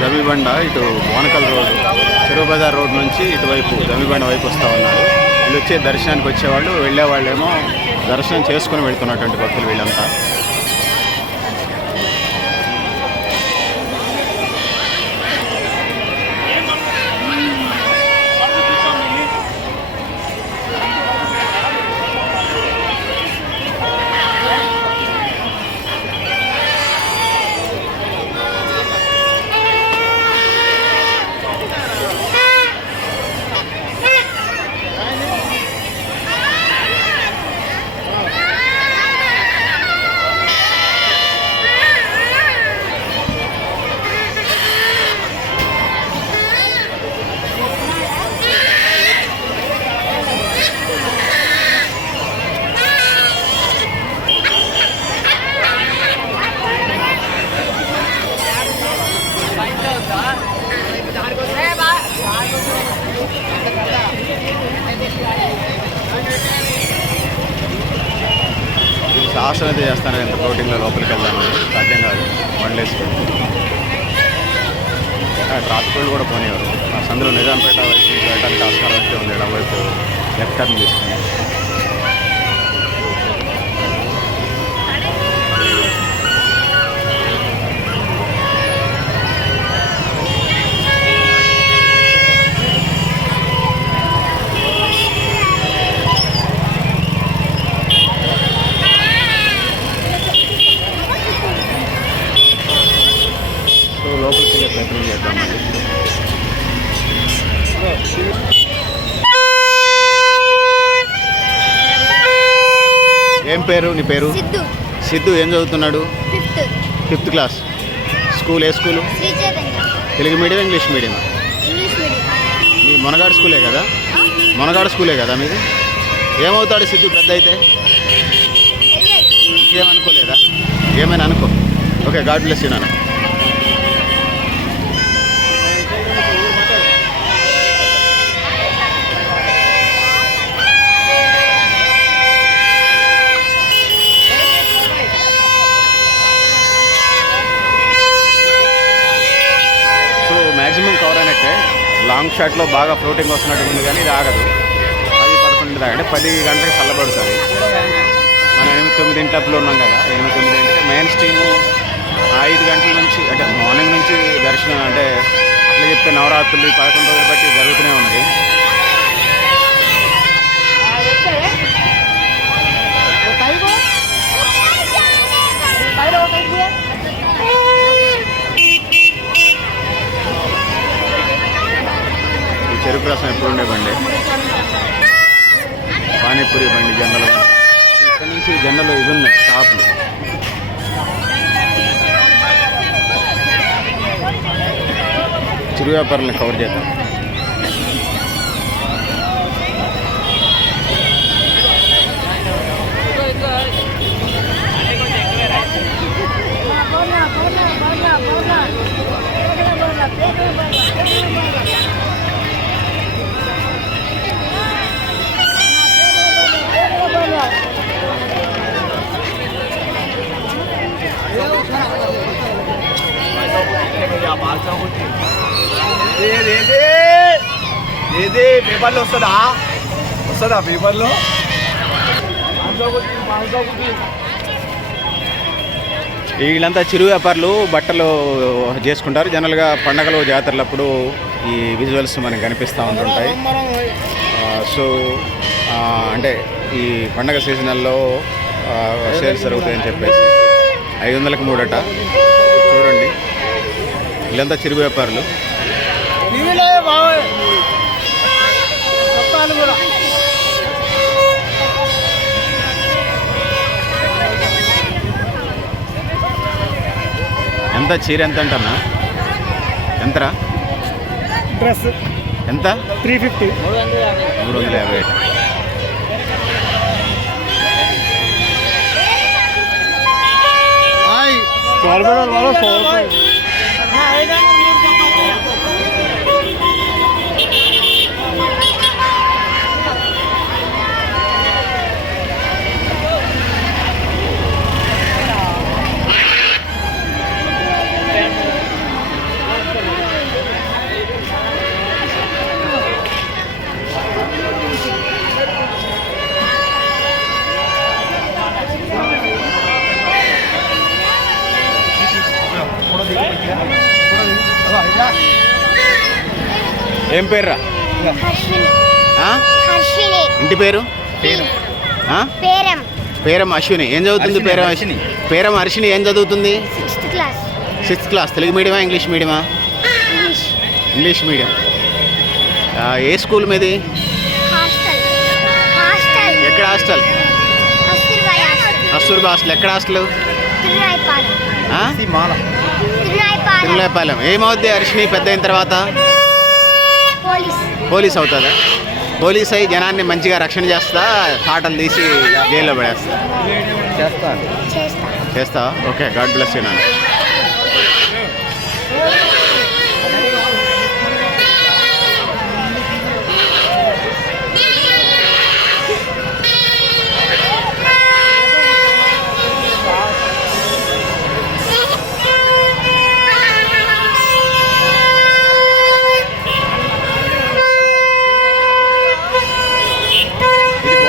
జమీబండ ఇటు బోనకల్ రోడ్ చెరువు బజార్ రోడ్ నుంచి ఇటువైపు జమీబండ వైపు వస్తూ ఉన్నారు. వీళ్ళు వచ్చే దర్శనానికి వచ్చేవాళ్ళు, వెళ్ళేవాళ్ళేమో దర్శనం చేసుకుని వెళ్తున్నటువంటి భక్తులు వీళ్ళంతా. సాహసం అయితే చేస్తాను, ఎంత ఫ్లోటింగ్లో లోపలికి వెళ్దామని సాధ్యం కాదు. బండ్లు వేసుకొని ట్రాఫిక్ వాళ్ళు కూడా పోనేవారు. ఆ సందులో నిజాంపేట వైపు వెళ్ళడానికి ఆస్కారం అయితే ఉంది. ఎడం వైపు లెఫ్ట్ టర్న్ తీసుకుని లోపలికి వెళ్ళే ప్రయత్నం చేద్దామండి. ఏం పేరు నీ పేరు? సిద్ధు. ఏం చదువుతున్నాడు? 5th class. స్కూల్ ఏ స్కూలు? తెలుగు మీడియం ఇంగ్లీష్ మీడియమా? మీ మునగాడు స్కూలే కదా? మునగాడు స్కూలే కదా మీది? ఏమవుతాడు సిద్ధు పెద్ద అయితే? ఏమనుకోలేదా? ఏమైనా అనుకో. ఓకే, గాడ్ బ్లెస్ యూ నాన్న. మ్యాక్సిమం కవర్ అయినట్టే. లాంగ్ షాట్లో బాగా ఫ్లోటింగ్ వస్తున్నట్టు ఉంది, కానీ ఇది ఆగదు. 10-11 దాకా, అంటే 10 గంటలకు చల్లబడుతుంది. మనం 8-9 క్లబ్లో ఉన్నాం కదా. 8-9 అంటే మెయిన్ స్ట్రీము 5 గంటల నుంచి, అంటే మార్నింగ్ నుంచి దర్శనం. అంటే అట్లా చెప్తే నవరాత్రులు 11 రోజులు బట్టి జరుగుతూనే ఉన్నది. చెరుకు రసం ఎప్పుడు ఉండే బండి, పానీపూరి బండి, జెండల బండి. ఇక్కడ నుంచి జెండలు ఇవి ఉన్నాయి షాపులు. చిరు వ్యాపారాలను కవర్ చేద్దాం. ఏది పేపర్లో వస్తుందా పేపర్లో? వీళ్ళంతా చిరు వ్యాపారులు, బట్టలు చేసుకుంటారు. జనరల్గా పండగలు జాతరలప్పుడు ఈ విజువల్స్ మనకు కనిపిస్తూ ఉంటుంటాయి. సో అంటే ఈ పండగ సీజనల్లో సేల్స్ జరుగుతాయని చెప్పేసి 500కి 3 అట. చూడండి, వీళ్ళంతా చిరు వ్యాపారులు. ఎంత చీర ఎంత అంటన్నా? ఎంతరా డ్రెస్? ఎంత? 350. 350. ఏం పేర్రా? హర్షిని. ఇంటి పేరు? ఆ? పేరం. పేరం అశ్విని. ఏం చదువుతుంది పేరం అశ్విని? పేరం హర్షిని ఏం చదువుతుంది? 6th class. 6th class. Telugu మీడియమా ఇంగ్లీష్ మీడియమా? ఇంగ్లీష్. English medium. ఏ స్కూల్ మీది? హాస్టల్. హాస్టల్. ఎక్కడ hostel? Kasturbai hostel. Kasturba hostel. ఎక్కడ హాస్టల్? తిరునాయిపాలెం. తిరునాయిపాలెం. తిరుమలపాలెం. ఏమవుద్ది హర్షిని పెద్ద అయిన తర్వాత? పోలీస్. పోలీస్ అవుతుందా? పోలీస్ అయ్యి జనాన్ని మంచిగా రక్షణ చేస్తా, ఆటలు తీసి జైల్లో పడేస్తా? చేస్తా. చేస్తావా? ఓకే, గాడ్ బ్లెస్ యూ నాన్న.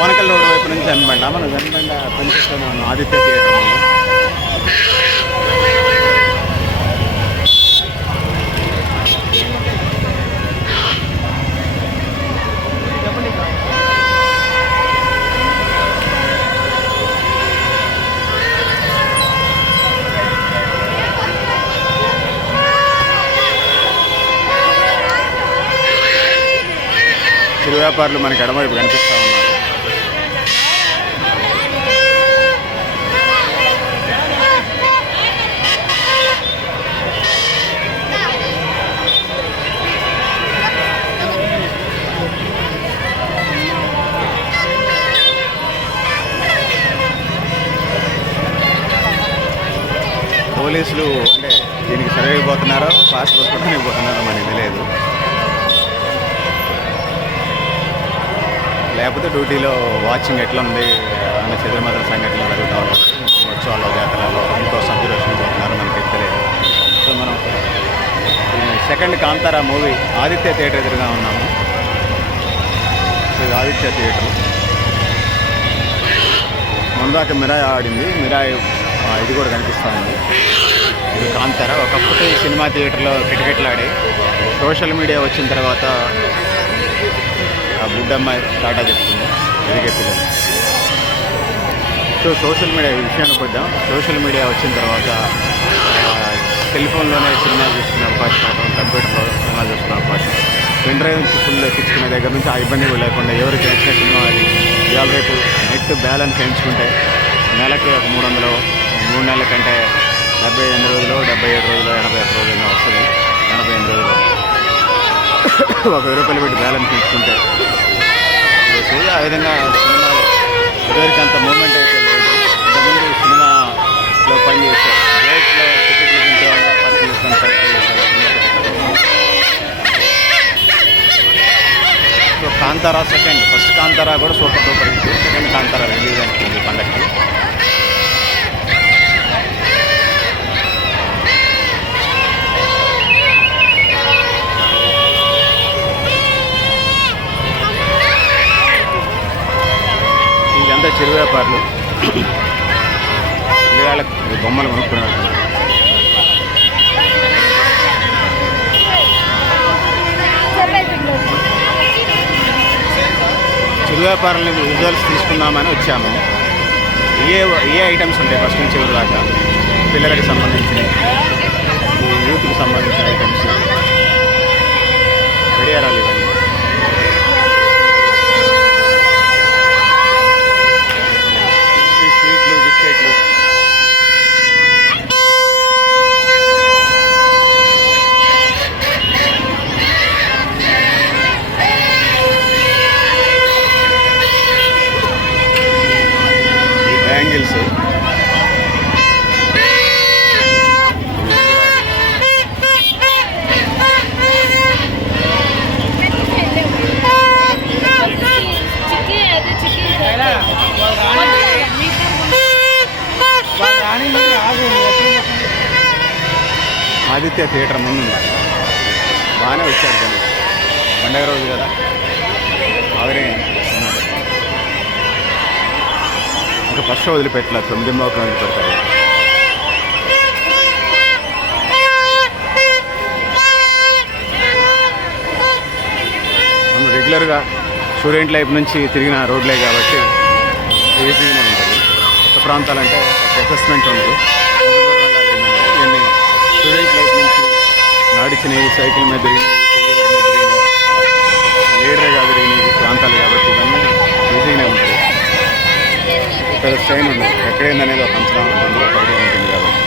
కోనకల్ రోడ్ వైపు నుంచి వెనబండ, మనం వెనబండ పనిచేస్తాం ఆదిత్య థియేటర్ ముందు. చిరు వ్యాపారులు మనకి ఎడమవైపు కనిపిస్తూ ఉన్నారు. పోలీసులు అంటే దీనికి సర్వేకి పోతున్నారో పాస్ పుస్తకానికి పోతున్నారో మనకి తెలియదు. లేకపోతే డ్యూటీలో వాచింగ్ ఎట్లా ఉంది అన్న చెదురుమదుల సంఘటనలు జరుగుతూ ఉంటాయి. ఉత్సవాల్లో, జాతరలలో ఇంకోసం అబ్జర్వేషన్ పోతున్నారు, మనకి తెలియదు. సో మనం second Kantara movie Aditya theatre ఎదురుగా ఉన్నాము. సో ఇది ఆదిత్య థియేటర్. ముందాక మిరాయి ఆడింది, మిరాయి ఇది కూడా కనిపిస్తూ ఉంది. ఇది కాంతారా. ఒకప్పుడు ఈ సినిమా థియేటర్లో కిటకిటలాడి సోషల్ మీడియా వచ్చిన తర్వాత ఆ బుడ్డమ్మాయి టాటా చెప్తుంది ఎదిగే పిల్లలు. సో సోషల్ మీడియా విషయానికి వద్దాం. సోషల్ మీడియా వచ్చిన తర్వాత సెల్ ఫోన్లోనే సినిమాలు చూసుకునే అవకాశం రావడం, కంప్యూటర్లో సినిమాలు చూసుకునే అవకాశం, పెన్ డ్రైవ్ నుంచి ఫుల్ ఎక్కించుకునే దగ్గర నుంచి ఆ ఇబ్బంది కూడా లేకుండా ఎవరికి నచ్చిన సినిమా అది ఇవాళ రేపు నెట్ బ్యాలెన్స్ వేయించుకుంటే నెలకి ఒక 300, 3 నెలల కంటే 78 రోజులు, 77 రోజులు, 81 రోజులు వస్తుంది. 88 రోజులు ఒక 1000 రూపాయలు పెట్టి బ్యాలెన్స్ తీసుకుంటే ఆ విధంగా సినిమా ఇదివరకు అంత మూమెంట్ అయితే లేదు. ఇంతకుముందు సినిమాలో పనిచేసే రేట్లో టికెట్లు తింటే parking so Kantara second, first Kantara కూడా super duper hit. Second Kantara release అయిపోయింది పండగకి. ఇదంతా చిరు వ్యాపారులు వాళ్ళకి బొమ్మలు కొనుక్కునే వెళ్తున్నారు. చిరు వ్యాపారులని విజువల్స్ తీసుకుందామని వచ్చాము. ఏ ఐటమ్స్ ఉంటాయి ఫస్ట్ నుంచి చివరి దాకా? పిల్లలకి సంబంధించినవి, యూత్కి సంబంధించిన ఐటమ్స్, గడియారాలు, ఇవన్నీ స్వీట్లు, బిస్కెట్లు. బ్యాంగిల్స్, ఆదిత్య థియేటర్ ముందు బాగానే వచ్చారు కానీ పండగ రోజు కదా బాగానే ఉన్నాడు. ఇంకా ఫస్ట్ వదిలిపెట్టలేదు, 9 వదిలిపెడతారు. రెగ్యులర్గా స్టూడెంట్ లైఫ్ నుంచి తిరిగిన రోడ్లే కాబట్టి ఈజీగానే ఉంటుంది. కొత్త ప్రాంతాలంటే అసెస్మెంట్ ఉండదు. ఇవన్నీ స్టూడెంట్ లైఫ్ నుంచి నడిచినవి, సైకిల్ మీద తిరిగినవి, లీడర్గా తిరిగినవి ప్రాంతాలు కాబట్టి ఇవన్నీ ఈజీగానే ఉంటుంది. ఇక్కడ స్ట్రెయిన్ ఉండదు. ఎక్కడైందనేది ఒక అంచనా ఉంటుంది, ఒక ఐడియా ఉంటుంది కాబట్టి.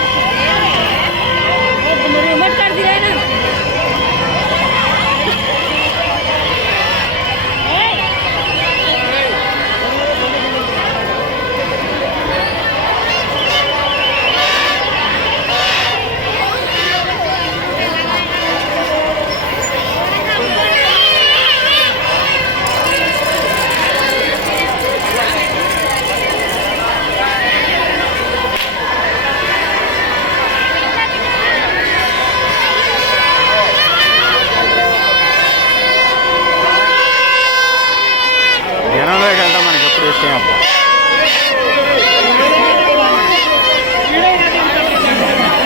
జనంలోకి వెళ్తాం మనకి ఎప్పుడు ఇష్టం అబ్బా.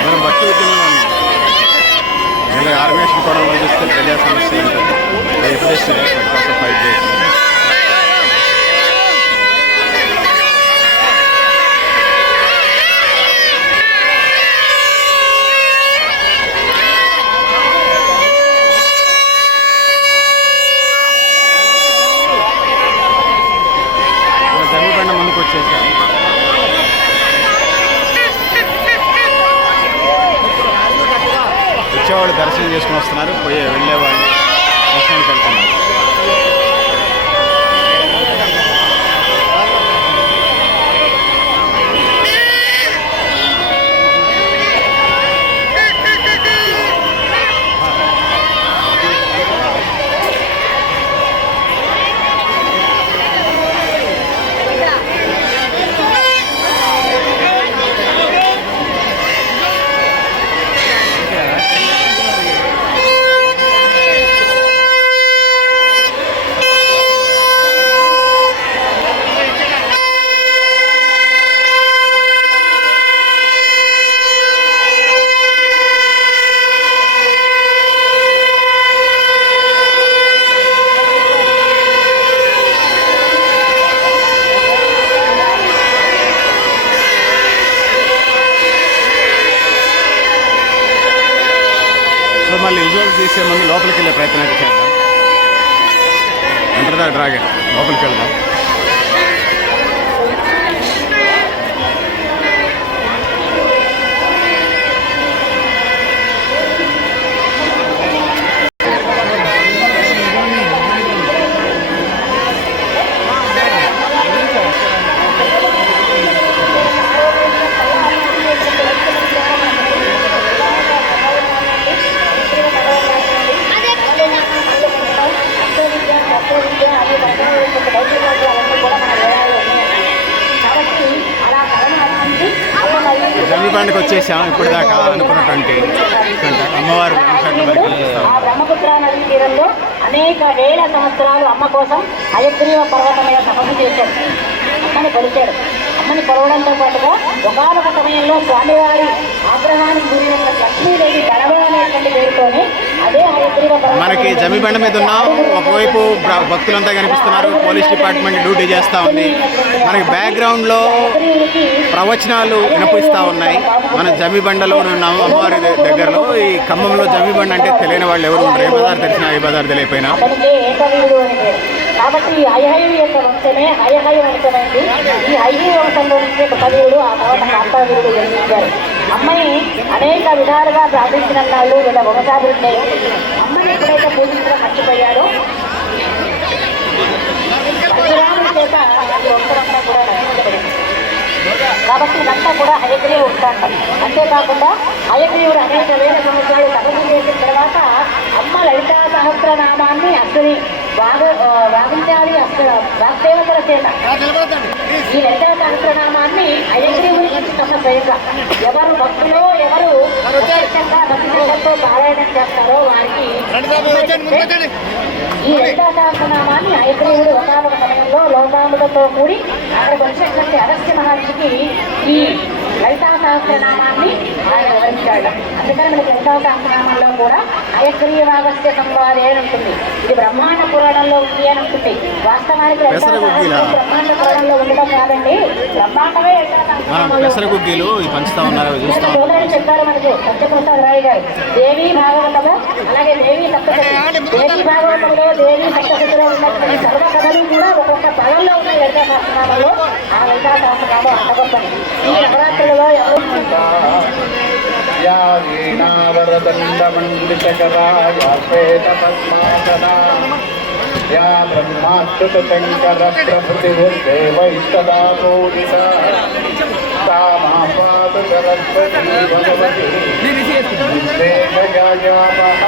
మనం భక్తి ఉద్యమంలో ఉన్నాం. ఇలా ఆర్గనైజేషన్ కూడా చూస్తే ప్రజా సమస్య ఉంటుంది. అది ఎప్పుడు ఇష్టం కోసం ఫైట్ చేస్తుంది. జమ్మిబండ ముందుకు వచ్చేసాం. వచ్చేవాళ్ళు దర్శనం చేసుకుని వస్తున్నారు, వెళ్ళేవాళ్ళు దర్శనానికి వెళ్తున్నారు. సో మళ్ళీ విజువల్స్ తీసే ముందు లోపలికి వెళ్ళే ప్రయత్నం అయితే చేద్దాం. ఎంటర్ ద డ్రాగన్, లోపలికి వెళ్దాం. జమ్మిబండకి వచ్చేసాం. ఇప్పుడు దాకా అనుకున్నటువంటి అమ్మవారు ఆ బ్రహ్మపుత్ర నదీ తీరంలో అనేక వేల సంవత్సరాలు అమ్మ కోసం హయగ్రీవ పర్వతం మీద తపస్సు చేశాడు. అమ్మని కొలిచాడు. అమ్మని కొలవడంతో పాటుగా ఒకనొక సమయంలో స్వామివారి ఆగ్రహానికి గురైన లక్ష్మీదేవి గణవ అనేటువంటి పేరుతోనే అదే హయగ్రీవ పర్వతం మనకి జమ్మిబండ మీద ఉన్నాం. ఒకవైపు భక్తులంతా కనిపిస్తున్నారు, పోలీస్ డిపార్ట్మెంట్ డ్యూటీ చేస్తూ ఉంది. మనకి బ్యాక్గ్రౌండ్లో ప్రవచనాలు వినిపిస్తూ ఉన్నాయి. మన జమ్మిబండలో ఉన్నాము, అమ్మవారి దగ్గరలో. ఈ ఖమ్మంలో జమ్మిబండ అంటే తెలియని వాళ్ళు ఎవరు ఉంటారు? ఏ బజార్ తెలిసినా ఏ బజార్ తెలియపోయినా. కాబట్టి ఈ హయహయుడి యొక్క వంశమే హయహయ వంశమైంది. ఈ హయహయ వంశంలో నుంచి ఒక కవియుడు, ఆ తర్వాత కాంతావీరుడు జన్మించారు. అమ్మని అనేక విధాలుగా ప్రార్థించిన వాళ్ళు వీళ్ళ వంశాభివృద్ధి అయింది. అమ్మని ఎప్పుడైతే పూజించడం మర్చిపోయారో పరశురాముడి చేత ఈ వంశమంతా కూడా నశించబడింది. కాబట్టి ఇదంతా కూడా హయగ్రీవ వృత్తాంతం. అంతేకాకుండా హయగ్రీవుడు అనేక వేల సంవత్సరాలు తపస్సు చేసిన తర్వాత అమ్మ లలితా సహస్రనామాన్ని అశ్విని వాగించాలి వాగ్దేవతల చేత. ఈ లలితా సహస్రనామాన్ని హయగ్రీవుడికి తమ పేద ఎవరు భక్తులో ఎవరు ప్రత్యేకంగా భక్తితో పారాయణం చేస్తారో వారికి ఈ లలితా సహస్రనామాన్ని హయగ్రీవుడు ఒకనొక సమయంలో లోకాములతో కూడి అక్కడికి వచ్చినటువంటి అగస్త్య మహర్షికి ఈ లలితా సహస్రనామాన్ని ఆయన వివరించాడు. అందుకని మనకి లలితా సహస్రనామంలో కూడా హయగ్రీవాగస్త్య సంవాదే అని ఉంటుంది. ఇది బ్రహ్మాండ పురాణంలో ఉంది అని ఉంటుంది. వాస్తవానికి లలితా సహస్రనామం బ్రహ్మాండ పురాణంలో ఉండడం కాదండి, బ్రహ్మాండమే లలితా సహస్రనామంలో పెసరగుగ్గీలు పంచుతా ఉన్నారు, చూస్తా సోదరులు చెప్పారు మనకు సత్యప్రసాద్ రాయ్ గారు. దేవీ భాగవతము అలాగే దేవీ సప్తశతి. దేవీ భాగవతంలో దేవీ సప్తశతిలో ఉన్నటువంటి సర్వ కథలు కూడా ఒక్కొక్క పదంలో ఉన్నాయి లలితా సహస్రనామంలో. ఆ లలితా సహస్రనామం అంత గొప్పది. ఈ నవరాత్రులలో ఎవరు या ब्रह्माच्युतशङ्कर प्रभृतिर्देवैस्तदा पूजिता सा मापातु सरस्वती भगवती विश्वेशयाजापः.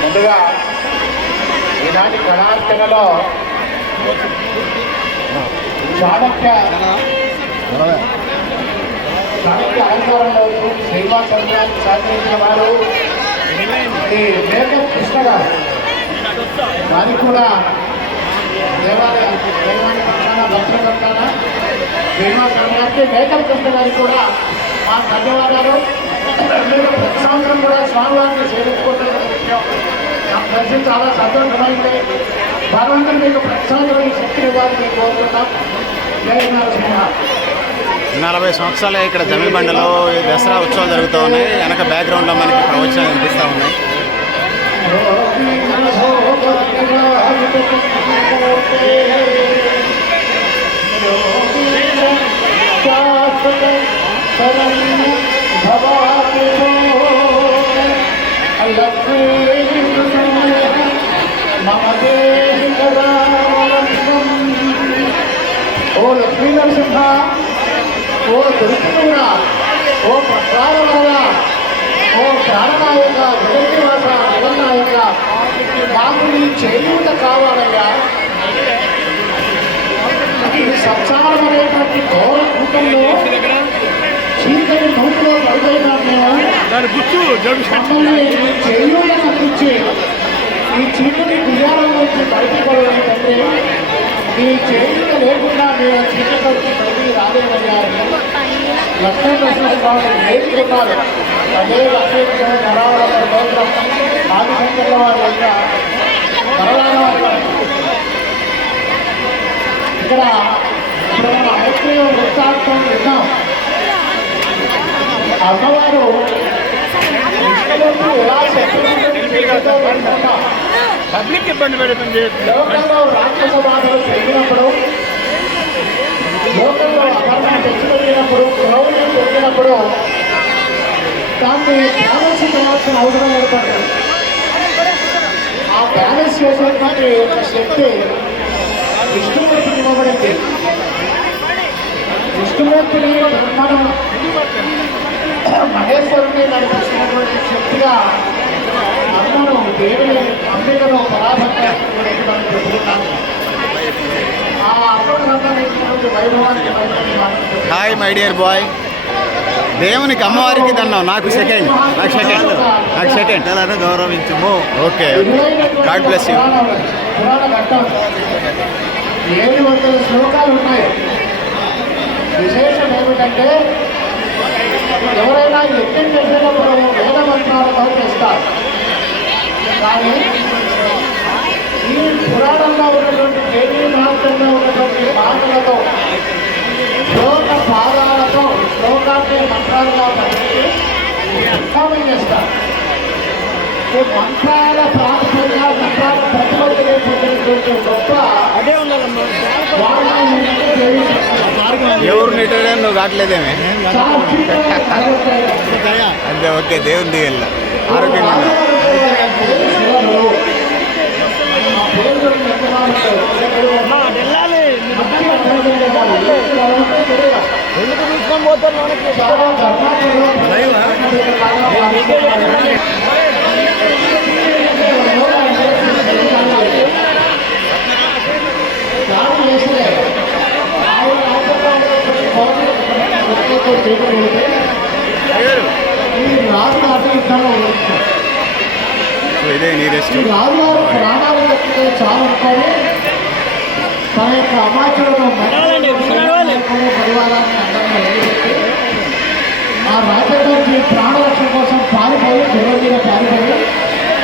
ముందుగా ఈనాటి గణార్చనలో చాణక్య అలంకారంలో శ్రీనివాస సంఘానికి సహకరించిన వారు ఈ మేకప్ కృష్ణ గారు. వారికి కూడా దేవాలయానికి పక్షాన భక్తుల పక్షాన శ్రీనివాస సంఘానికి మేకప్ కృష్ణ గారికి కూడా మా ధన్యవాదాలు. మీరు ప్రతి సంవత్సరం కూడా స్వామివారిని సేవించుకుంటున్న విషయం నాకు తెలిసి చాలా సంతోషమైంది. భగవంతుడు మీకు ప్రతి సంవత్సరం ఈ శక్తిని ఇవ్వాలని మేము కోరుతున్నాం. జై నరసింహ. 40 సంవత్సరాలే ఇక్కడ జమిలిబండలో దసరా ఉత్సవాలు జరుగుతూ ఉన్నాయి. వెనక బ్యాక్గ్రౌండ్లో మనకి ప్రవచనాలు కనిపిస్తూ ఉన్నాయి. ఓ లక్ష్మీ నరసింహ, ఓ దుర్గముడా, ఓ ప్రసాదవర, ఓ ప్రాణనాయక, జగన్నివాస, జగన్నాయక, మాకు నీ చేయూత కావాలయ్యా. ఈ సంసారం అనేటువంటి ఘోర కూటంలో చీకటి నూటిలో పడిపోయినా మేము మమ్మల్ని చేయూత అందించి ఈ చీకటి గుజారం నుంచి బయటపడని తండ్రి, ఈ చేయూత లేకుండా మేము చీకటి బయటికి రాలేమయ్యా. లక్ష్మీ నరసింహస్వామి నేర్చుకున్నారు. అదే లక్ష్మీ నరావళ ఆదిశంకర్ల వారి యొక్క ఇక్కడ ఇప్పుడు మన ఐక్య వృత్తాంతం విన్నాం. అమ్మవారు ఎలా పబ్లిక్ ఇబ్బంది పెడుతుంది. లోకంలో రాక్షస బాధలు పెరిగినప్పుడు, లోకంలో అపర్ణ తెచ్చిపెట్టినప్పుడు, గృహంలో పెట్టినప్పుడు దాన్ని బ్యాలెన్స్ చేయాల్సిన అవసరం ఏర్పడుతుంది. ఆ బ్యాలెన్స్ చేసేటువంటి ఒక శక్తి విష్ణుమూర్తికి ఇవ్వబడింది. విష్ణుమూర్తిని మనం మహేశ్వరుని నడిపిస్తున్నటువంటి శక్తిగా అమ్మను దేవిని అంబికను పరాభక్తున్నటువంటి మనం చెబుతున్నాము. ఆ అమ్మకు సంబంధించినటువంటి వైభవానికి హాయ్ మై డియర్ బాయ్. దేవునికి అమ్మవారికి దండం. నాకు సెకండ్ గౌరవించము. Okay, god bless you. పురాణ ఘట్టం 700 శ్లోకాలు ఉన్నాయి. విశేషం ఏమిటంటే ఎవరైనా యజ్ఞం చేసేటప్పుడు వేద మంత్రాలతో చేస్తారు. కానీ ఈ పురాణంలో ఉన్నటువంటి దేవీ మహత్యంలో ఉన్నటువంటి మాటలతో శ్లోక పాదాలతో శ్లోకాన్ని మంత్రాలుగా పరిచి ఉత్సవం చేస్తారు. ఈ మంత్రాల ప్రాముఖ్యంగా మంత్రాల ప్రతిపత్తిని పొందినటువంటి గొప్ప ఎవరు నీటనే నువ్వు కావట్లేదేమే. అంతే, ఓకే. దేవుని దిగల్లా ఆరోగ్యంగా ఎందుకు తీసుకొని పోతాను. ఇదే నీరెస్ట్. రాజుగారు ప్రాణాలు దక్కితే చాలు అనుకోని తన యొక్క అమాచులను నాయకులు పరివారాన్ని అందరినీ ఎదుర్కొంటే ఆ రాజధాని ప్రాణరక్షణ కోసం పారిపోయి గుర్రం మీద పారిపోయి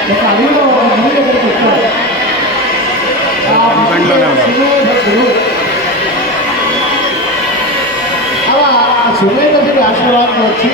ఒక అడవిలో ఒక ముని దగ్గరికి వచ్చాడు. బండిలోనే ఉన్నాడు. అలా ఆ సురేంద్రుడి ఆశీర్వాదం వచ్చి